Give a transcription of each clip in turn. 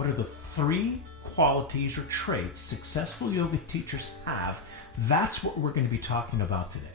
What are the 3 qualities or traits successful yoga teachers have? That's what we're going to be talking about today.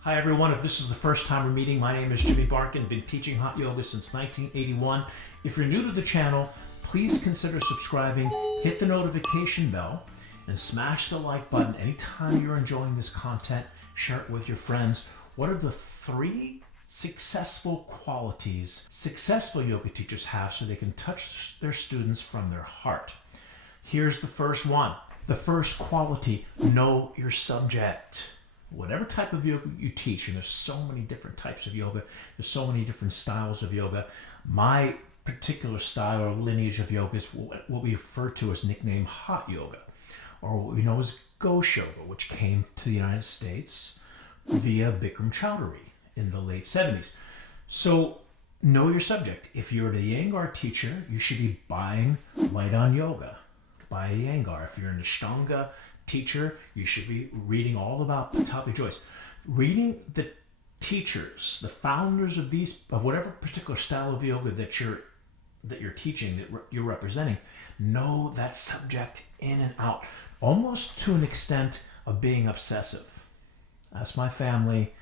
Hi everyone, if this is the first time we're meeting, my name is Jimmy Barkan. I've been teaching hot yoga since 1981. If you're new to the channel, please consider subscribing, hit the notification bell, and smash the like button anytime you're enjoying this content. Share it with your friends. What are the 3 successful qualities successful yoga teachers have so they can touch their students from their heart? Here's the first one. The first quality, know your subject. Whatever type of yoga you teach, and there's so many different types of yoga, there's so many different styles of yoga. My particular style or lineage of yoga is what we refer to as nicknamed hot yoga, or what we know as ghost yoga, which came to the United States via Bikram Yoga in the late 70s. So know your subject. If you're the Iyengar teacher, you should be buying Light on Yoga by Iyengar. If you're an Ashtanga teacher, you should be reading all about the topic joints. Reading the teachers, the founders of whatever particular style of yoga that you're teaching, that you're representing, know that subject in and out, almost to an extent of being obsessive. That's my family.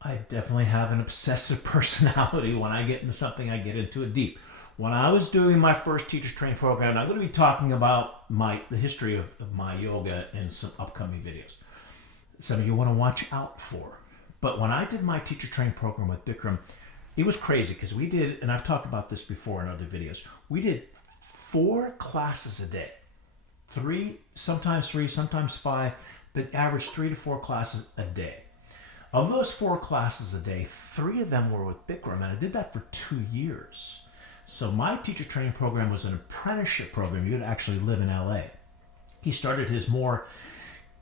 I definitely have an obsessive personality. When I get into something, I get into it deep. When I was doing my first teacher training program, I'm going to be talking about the history of my yoga in some upcoming videos. Some of you want to watch out for. But when I did my teacher training program with Bikram, it was crazy because we did, and I've talked about this before in other videos, we did 4 classes a day. 3, sometimes 5, but average 3 to 4 classes a day. Of those 4 classes a day, 3 of them were with Bikram, and I did that for 2 years. So my teacher training program was an apprenticeship program. You would actually live in LA. He started his more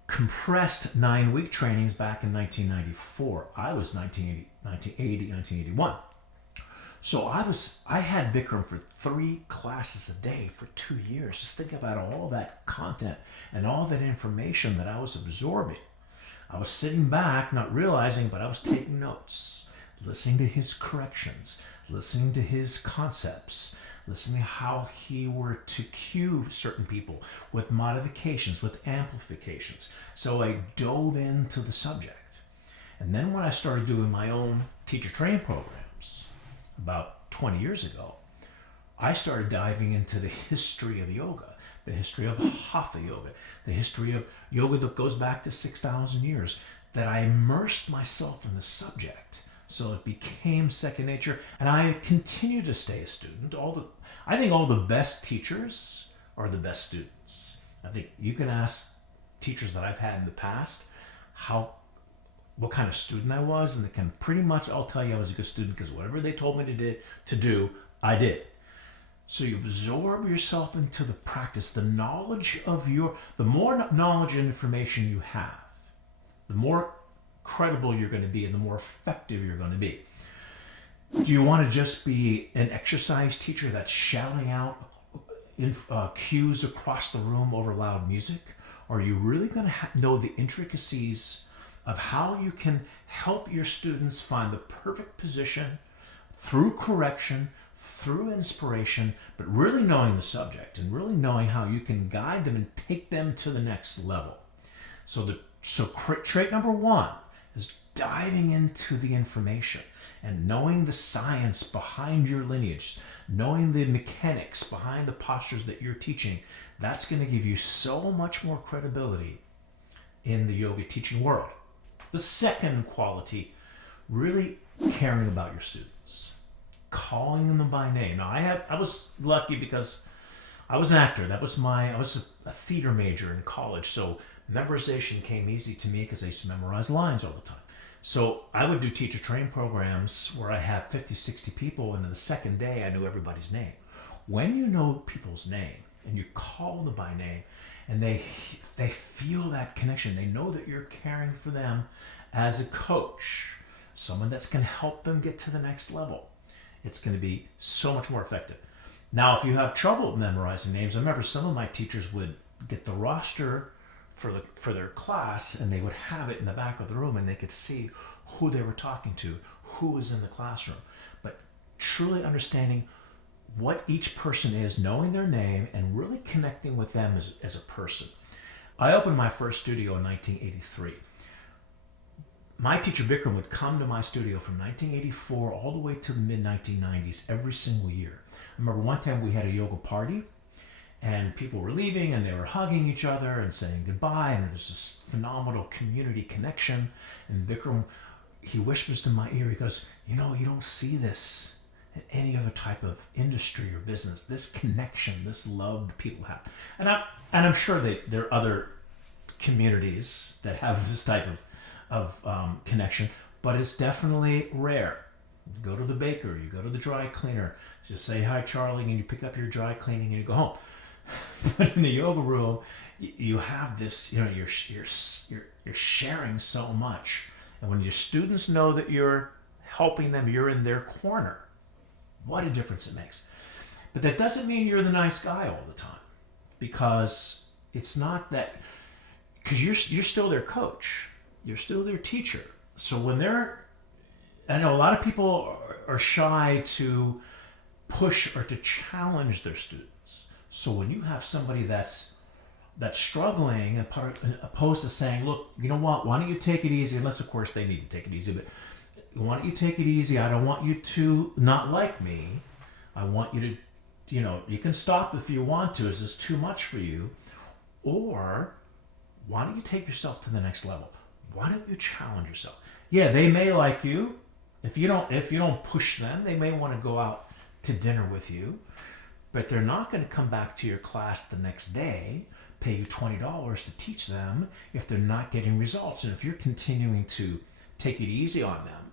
compressed 9-week trainings back in 1994. I was 1981. So I had Bikram for 3 classes a day for 2 years. Just think about all that content and all that information that I was absorbing. I was sitting back, not realizing, but I was taking notes, listening to his corrections, listening to his concepts, listening to how he were to cue certain people with modifications, with amplifications. So I dove into the subject. And then when I started doing my own teacher training programs about 20 years ago, I started diving into the history of yoga, the history of hatha yoga, the history of yoga that goes back to 6,000 years, that I immersed myself in the subject. So it became second nature, and I continue to stay a student. I think all the best teachers are the best students. I think you can ask teachers that I've had in the past what kind of student I was, and they can pretty much all tell you I was a good student because whatever they told me to do, I did. So you absorb yourself into the practice, the more knowledge and information you have, the more credible you're going to be and the more effective you're going to be. Do you want to just be an exercise teacher that's shouting out cues across the room over loud music? Or are you really going to know the intricacies of how you can help your students find the perfect position through correction, through inspiration, but really knowing the subject and really knowing how you can guide them and take them to the next level? So trait number 1 is diving into the information and knowing the science behind your lineage, knowing the mechanics behind the postures that you're teaching. That's going to give you so much more credibility in the yoga teaching world. The second quality, really caring about your students, calling them by name. Now I was lucky because I was an actor. I was a theater major in college, so memorization came easy to me because I used to memorize lines all the time. So I would do teacher training programs where I had 50, 60 people, and then the second day I knew everybody's name. When you know people's name and you call them by name and they feel that connection, they know that you're caring for them as a coach, someone that's going to help them get to the next level, it's going to be so much more effective. Now, if you have trouble memorizing names, I remember some of my teachers would get the roster for their class, and they would have it in the back of the room, and they could see who they were talking to, who is in the classroom, but truly understanding what each person is, knowing their name, and really connecting with them as a person. I opened my first studio in 1983. My teacher Bikram would come to my studio from 1984 all the way to the mid-1990s every single year. I remember one time we had a yoga party, and people were leaving and they were hugging each other and saying goodbye, and there's this phenomenal community connection. And Bikram, he whispers to my ear, he goes, you don't see this in any other type of industry or business, this connection, this love that people have. And I'm sure that there are other communities that have this type of connection, but it's definitely rare. You go to the baker, you go to the dry cleaner, just say hi Charlie, and you pick up your dry cleaning and you go home. But in the yoga room, you have this, you're sharing so much. And when your students know that you're helping them, you're in their corner, what a difference it makes. But that doesn't mean you're the nice guy all the time, because it's not that, because you're still their coach, you're still their teacher. So when I know a lot of people are shy to push or to challenge their students. So when you have somebody that's struggling, opposed to saying, look, you know what, why don't you take it easy, unless of course they need to take it easy, but why don't you take it easy? I don't want you to not like me. I want you to, you can stop if you want to. Is this too much for you? Or why don't you take yourself to the next level? Why don't you challenge yourself? Yeah, they may like you. If you don't push them, they may want to go out to dinner with you, but they're not going to come back to your class the next day, pay you $20 to teach them if they're not getting results. And if you're continuing to take it easy on them,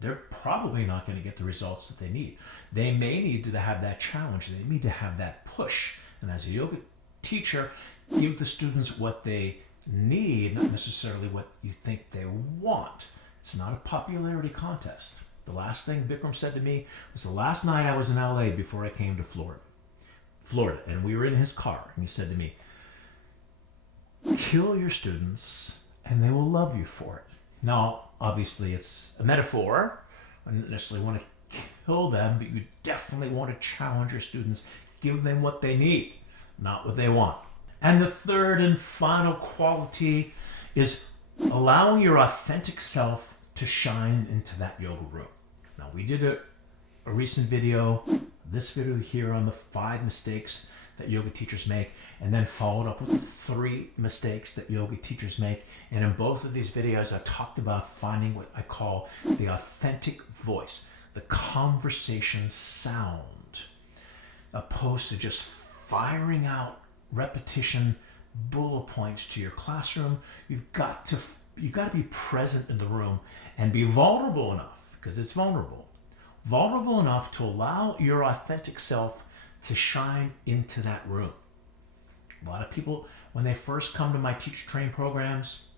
they're probably not going to get the results that they need. They may need to have that challenge. They need to have that push. And as a yoga teacher, give the students what they need, not necessarily what you think they want. It's not a popularity contest. The last thing Bikram said to me was the last night I was in LA before I came to Florida, and we were in his car, and he said to me, kill your students and they will love you for it. Now, obviously it's a metaphor. I don't necessarily want to kill them, but you definitely want to challenge your students. Give them what they need, not what they want. And the third and final quality is allowing your authentic self to shine into that yoga room. Now, we did a recent video, this video here on the 5 mistakes that yoga teachers make, and then followed up with the 3 mistakes that yoga teachers make. And in both of these videos, I talked about finding what I call the authentic voice, the conversation sound, opposed to just firing out repetition bullet points to your classroom. You've got to be present in the room and be vulnerable enough, because it's vulnerable enough to allow your authentic self to shine into that room. A lot of people, when they first come to my teacher training programs,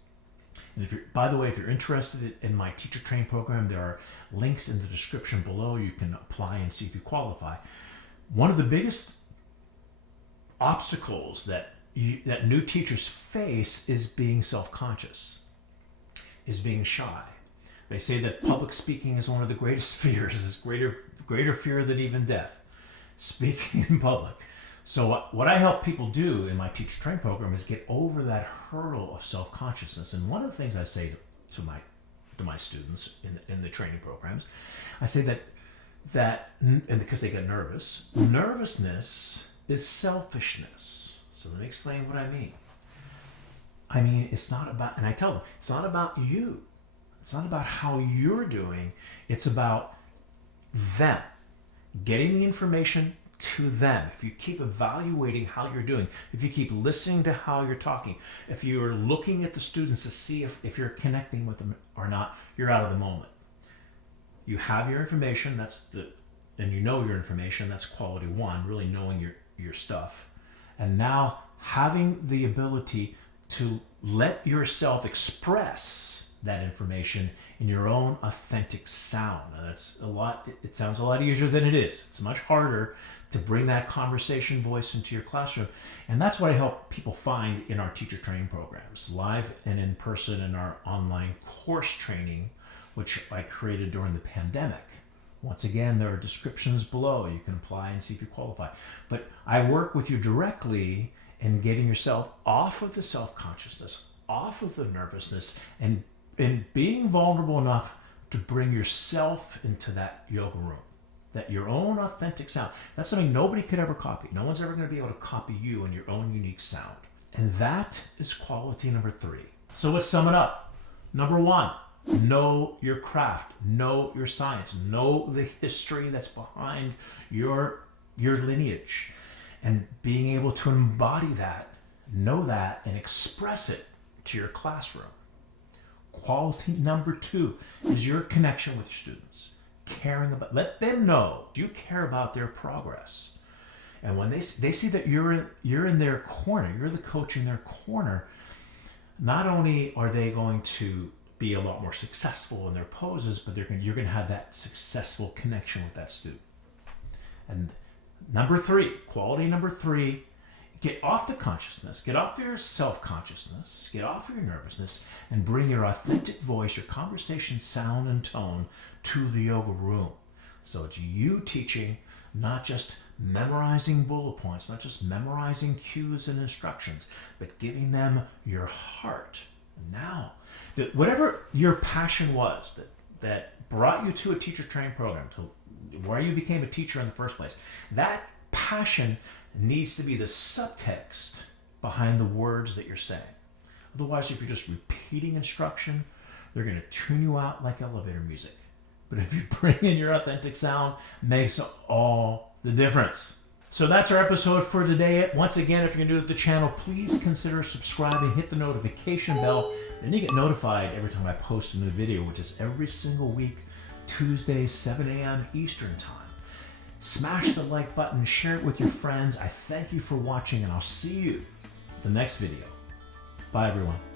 and by the way, if you're interested in my teacher training program, there are links in the description below. You can apply and see if you qualify. One of the biggest obstacles that new teachers face is being self-conscious, is being shy. They say that public speaking is one of the greatest fears. It's greater fear than even death, speaking in public. So what I help people do in my teacher training program is get over that hurdle of self-consciousness. And one of the things I say to my students in the training programs, I say that and because they get nervous, nervousness is selfishness. So let me explain what I mean. I mean, it's not about, and I tell them, it's not about you. It's not about how you're doing. It's about them, getting the information to them. If you keep evaluating how you're doing, if you keep listening to how you're talking, if you're looking at the students to see if you're connecting with them or not, you're out of the moment. You have your information, and you know your information, that's quality 1, really knowing your stuff. And now having the ability to let yourself express that information in your own authentic sound. Now that's it sounds a lot easier than it is. It's much harder to bring that conversation voice into your classroom. And that's what I help people find in our teacher training programs, live and in person in our online course training which I created during the pandemic. Once again, there are descriptions below. You can apply and see if you qualify. But I work with you directly in getting yourself off of the self-consciousness, off of the nervousness, and being vulnerable enough to bring yourself into that yoga room, that your own authentic sound. That's something nobody could ever copy. No one's ever going to be able to copy you and your own unique sound. And that is quality number 3. So let's sum it up. Number 1, know your craft, know your science, know the history that's behind your lineage, and being able to embody that, know that, and express it to your classroom. Quality number 2 is your connection with your students. Caring about, let them know you care about their progress. And when they see that you're in their corner, you're the coach in their corner, not only are they going to be a lot more successful in their poses, but you're going to have that successful connection with that student. And number 3, quality number 3, get off the consciousness, get off your self-consciousness, get off your nervousness, and bring your authentic voice, your conversation sound and tone to the yoga room. So it's you teaching, not just memorizing bullet points, not just memorizing cues and instructions, but giving them your heart. Now, whatever your passion was that brought you to a teacher training program, to where you became a teacher in the first place, that passion needs to be the subtext behind the words that you're saying. Otherwise, if you're just repeating instruction, they're going to tune you out like elevator music. But if you bring in your authentic sound, it makes all the difference. So that's our episode for today. Once again, if you're new to the channel, please consider subscribing, hit the notification bell, then you get notified every time I post a new video, which is every single week, Tuesdays, 7 a.m. Eastern Time. Smash the like button, share it with your friends. I thank you for watching, and I'll see you in the next video. Bye, everyone.